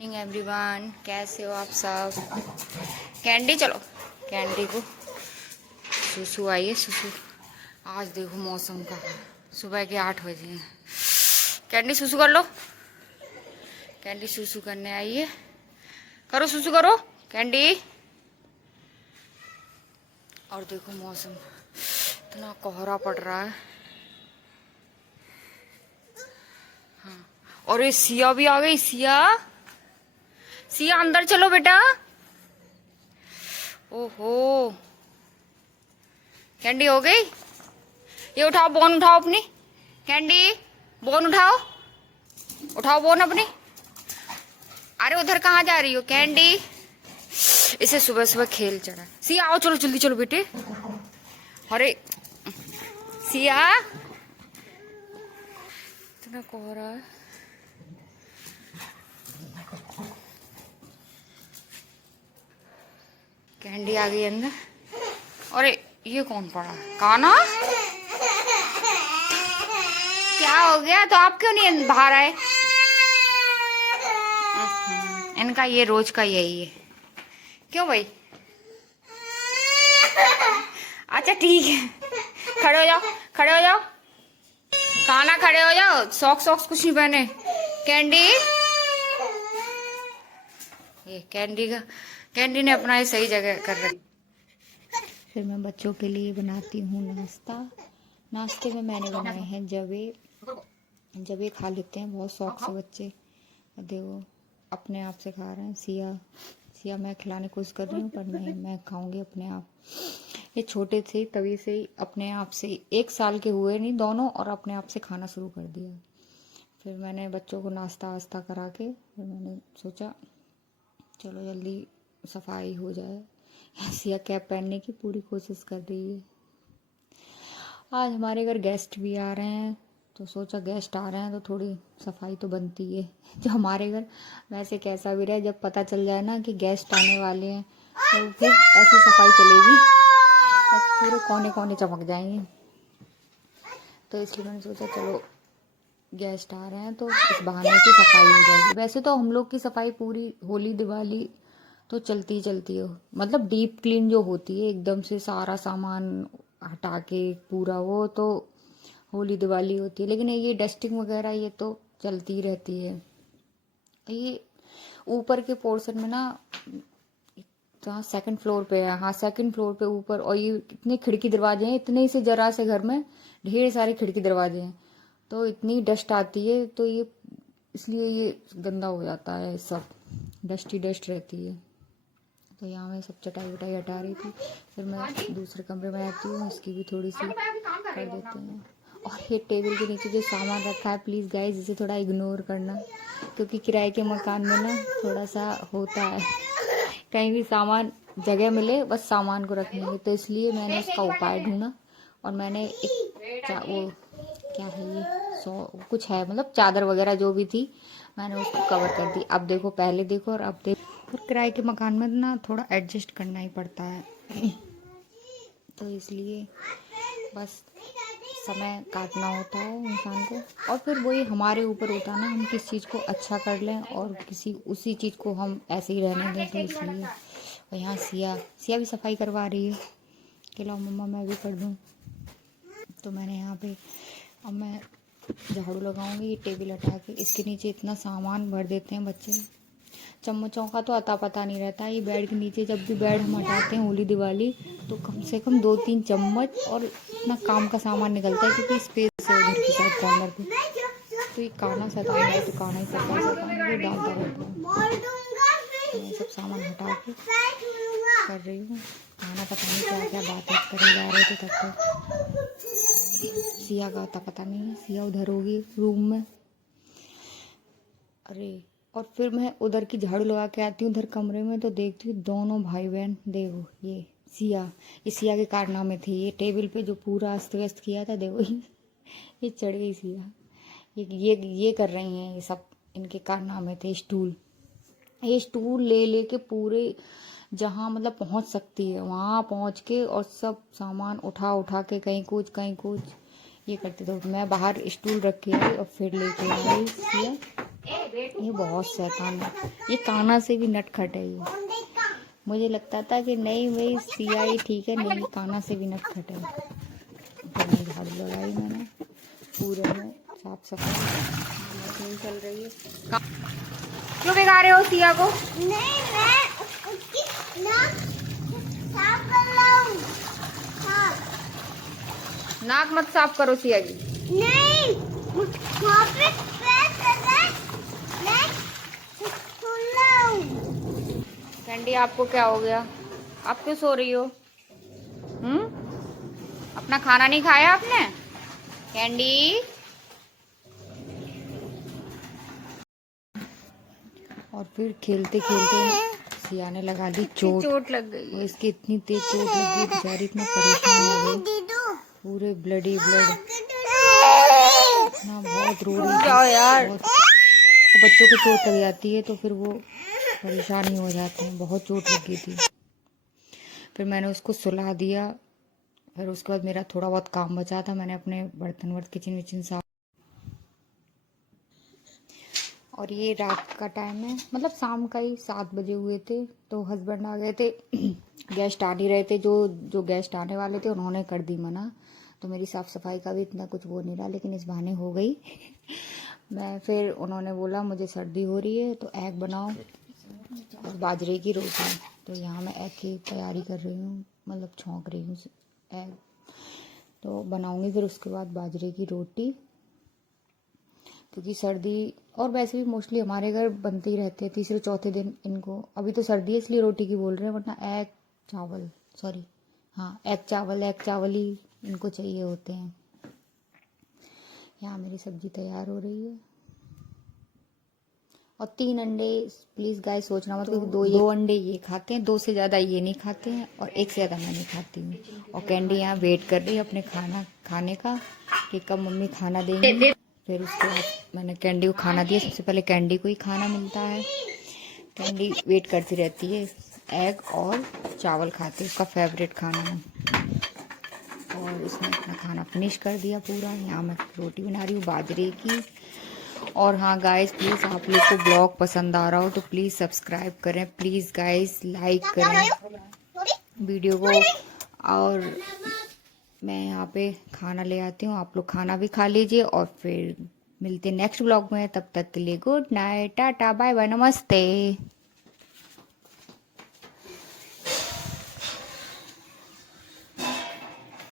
Everyone, कैसे हो आप सब। कैंडी चलो, कैंडी को सुसु आइए। सुसु आज देखो मौसम का, सुबह के 8 बजे हैं। कैंडी सुसु कर लो। कैंडी सुसु करने आइए, करो सुसु करो कैंडी। और देखो मौसम इतना कोहरा पड़ रहा है। हाँ, और ये सिया भी आ गई। सिया सिया अंदर चलो बेटा। ओहो, कैंडी हो गई। ये उठाओ, बोन उठाओ अपनी। कैंडी बोन उठाओ, उठाओ बोन अपनी। अरे उधर कहाँ जा रही हो कैंडी। इसे सुबह सुबह खेल चढ़ा। सिया आओ, चलो जल्दी चलो बेटे। अरे सिया, इतना कोहरा है। कैंडी आ गई अंदर। अरे ये कौन पड़ा, काना क्या हो गया। तो आप क्यों नहीं बाहर आए। इनका ये रोज का यही है। क्यों भाई। अच्छा ठीक है, खड़े हो जाओ, खड़े हो जाओ। काना खड़े हो जाओ। सॉक्स कुछ नहीं पहने। कैंडी, ये कैंडी ने अपना ही सही जगह कर रखा। फिर मैं बच्चों के लिए बनाती हूँ नाश्ता। नाश्ते में मैंने बनाए हैं जबे खा लेते हैं बहुत शौक से बच्चे। देखो अपने आप से खा रहे हैं। सिया मैं खिलाने की कोशिश कर रही हूँ, पर नहीं, मैं खाऊंगी अपने आप। ये छोटे थे तभी से ही अपने आप से 1 साल के हुए नहीं दोनों, और अपने आप से खाना शुरू कर दिया। फिर मैंने बच्चों को नाश्ता वास्ता करा के फिर मैंने सोचा चलो जल्दी सफाई हो जाए। सिया कैप पहनने की पूरी कोशिश कर रही है। आज हमारे घर गेस्ट भी आ रहे हैं, तो सोचा गेस्ट आ रहे हैं तो थोड़ी सफाई तो बनती है। जो हमारे घर वैसे कैसा भी रहे, जब पता चल जाए ना कि गेस्ट आने वाले हैं तो फिर ऐसी सफाई चलेगी, पूरे कोने कोने चमक जाएंगे। तो इसलिए मैंने सोचा चलो गेस्ट आ रहे हैं तो इस बहाने से सफाई हो जाएगी। वैसे तो हम लोग की सफाई पूरी होली दिवाली तो चलती है, मतलब डीप क्लीन जो होती है एकदम से सारा सामान हटा के पूरा, वो तो होली दिवाली होती है। लेकिन ये डस्टिंग वगैरह ये तो चलती रहती है। ये ऊपर के पोर्शन में ना, जहाँ 2nd फ्लोर पे है, हाँ 2nd फ्लोर पे ऊपर, और ये इतने खिड़की दरवाजे हैं, इतने से जरा से घर में ढेर सारे खिड़की दरवाजे हैं, तो इतनी डस्ट आती है, तो ये इसलिए ये गंदा हो जाता है, सब डस्ट ही डस्ट रहती है। तो यहाँ मैं सब चटाई वटाई हटा रही थी। फिर मैं दूसरे कमरे में आती हूँ, इसकी भी थोड़ी सी कर देते हैं। और ये टेबल के नीचे जो सामान रखा है, प्लीज़ गाइज इसे थोड़ा इग्नोर करना, क्योंकि किराए के मकान में ना थोड़ा सा होता है, कहीं भी सामान जगह मिले बस सामान को रखने में। तो इसलिए मैंने उसका उपाय ढूंढा, और मैंने एक वो क्या है ये कुछ है, मतलब चादर वगैरह जो भी थी, मैंने उसको कवर कर दी। अब देखो, पहले देखो और अब देखो। और किराए के मकान में ना थोड़ा एडजस्ट करना ही पड़ता है। तो इसलिए बस समय काटना होता है इंसान को, और फिर वही हमारे ऊपर होता है ना, हम किस चीज़ को अच्छा कर लें और उसी चीज़ को हम ऐसे ही रहने दें। तो इसलिए और यहाँ सिया भी सफाई करवा रही है कि लो मम्मा मैं भी कर दूँ। तो मैंने यहाँ पे अब मैं झाड़ू लगाऊंगी। ये टेबल हटा के इसके नीचे इतना सामान भर देते हैं बच्चे, चम्मचों का तो अता पता नहीं रहता। ये बेड के नीचे जब भी बेड हम हटाते हैं होली दिवाली, तो कम से कम 2-3 चम्मच और इतना काम का सामान निकलता है, क्योंकि स्पेस है उधर की साइड कॉर्नर पे। तो ये काना सताएगा है, तो काना ही सताएगा, डालता रहता है। मैं सब सामान हटा के कर रही हूँ। खाना पता नहीं क्या क्या बातें करे जा रहे थे तब तक। सिया का आता पता नहीं है, सिया उधर होगी रूम में। अरे, और फिर मैं उधर की झाड़ू लगा के आती हूँ उधर कमरे में, तो देखती हूँ दोनों भाई बहन, देखो ये सिया के कारनामे थे। ये टेबल पे जो पूरा अस्त व्यस्त किया था, देखो ये चढ़ गई सिया। ये कर रही हैं, ये सब इनके कारनामे थे। ये स्टूल ले के पूरे जहाँ मतलब पहुँच सकती है वहाँ पहुँच के, और सब सामान उठा के कहीं कुछ ये करते थे। मैं बाहर स्टूल रख के आई और फिर लेके आई सिया। ये बहुत शैतान है, ये काना से भी नटखट है ये। मुझे लगता था कि नहीं भाई सिया ही ठीक है, नहीं काना से भी नटखट है। तो झाड़ू लगाई मैंने, पूरे में साफ सफाई नहीं चल रही है। क्यों बिगा रहे हो सिया को? नहीं, मैं उसकी नाक साफ कर रहा हूँ। नाक मत साफ करो सिया की। नहीं, वहाँ पे प्रेस कर रहा है, मैं सुन रहा हूँ। कैंडी आपको क्या हो गया? आप क्यों सो रही हो? अपना खाना नहीं खाया आपने? कैंडी। और फिर खेलते खेलते सिया ने लगा दी चोट लग गई। और इसकी इतनी तेज चोट लग गई, बेचारी इतना परेशान हो गई, पूरे ब्लडी ब्लड ना, बहुत रो रही थी यार। बच्चों को चोट लग जाती है तो फिर वो परेशान ही हो जाते हैं, बहुत चोट लग गई थी। फिर मैंने उसको सुला दिया। फिर उसके बाद मेरा थोड़ा बहुत काम बचा था, मैंने अपने बर्तन वर्तन किचन विचन साफ। और ये रात का टाइम है, मतलब शाम का ही 7 बजे हुए थे, तो हस्बैंड आ गए थे। गेस्ट आ नहीं रहे थे, जो गेस्ट आने वाले थे उन्होंने कर दी मना, तो मेरी साफ़ सफाई का भी इतना कुछ वो नहीं रहा, लेकिन इस बहाने हो गई। मैं फिर उन्होंने बोला मुझे सर्दी हो रही है तो एग बनाओ और बाजरे की रोटी। तो यहाँ मैं एग की तैयारी कर रही हूँ, मतलब छौंक रही हूँ एग, तो बनाऊँगी फिर उसके बाद बाजरे की रोटी। क्योंकि सर्दी, और वैसे भी मोस्टली हमारे घर बनते ही रहते हैं तीसरे चौथे दिन इनको। अभी तो सर्दी है इसलिए रोटी की बोल रहे हैं, वरना एग चावल, सॉरी हाँ एग चावल ही इनको चाहिए होते हैं। यहाँ मेरी सब्जी तैयार हो रही है। और 3 अंडे, प्लीज़ गाइस सोचना मत, क्योंकि दो अंडे ये खाते हैं, 2 से ज़्यादा ये नहीं खाते हैं, और 1 से ज़्यादा मैं नहीं खाती हूँ। और कैंडी यहाँ वेट कर रही है अपने खाने का कि कब मम्मी खाना देंगी। फिर उसके बाद मैंने कैंडी को खाना दिया, सबसे पहले कैंडी को ही खाना मिलता है। कैंडी वेट करती रहती है, एग और चावल खाती है, उसका फेवरेट खाना है। और उसने अपना खाना फिनिश कर दिया पूरा। यहाँ मैं रोटी बना रही हूँ बाजरे की। और हाँ गाइस, प्लीज़ आप लोग को ब्लॉग पसंद आ रहा हो तो प्लीज़ सब्सक्राइब करें, प्लीज़ गाइस लाइक करें वीडियो को। और मैं यहाँ पे खाना ले आती हूँ, आप लोग खाना भी खा लीजिए, और फिर मिलते नेक्स्ट ब्लॉग में। तब तक के लिए good night, tata, bye bye, नमस्ते।